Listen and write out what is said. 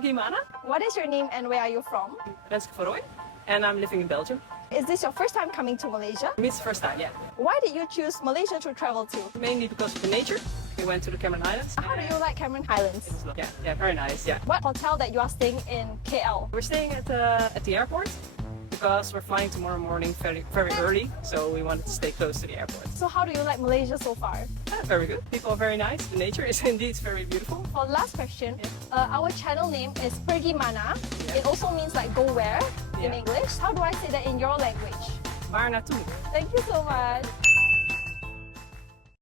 PGMN. What is your name and where are you from? Renske van Rooij. And I'm living in Belgium. Is this your first time coming to Malaysia? For me, it's the first time, yeah. Why did you choose Malaysia to travel to? Mainly because of the nature. We went to the Cameron Islands. How do you like Cameron Highlands? Yeah, very nice, yeah. What hotel that you are staying in KL? We're staying at the airport because we're flying tomorrow morning very early, so we wanted to stay close to the airport. So how do you like Malaysia so far? Very good. People are very nice. The nature is indeed very beautiful. For last question, our channel name is Pergi Mana. Yeah. It also means like go where in Yeah. English. How do I say that in your language? Waar naartoe? Thank you so much.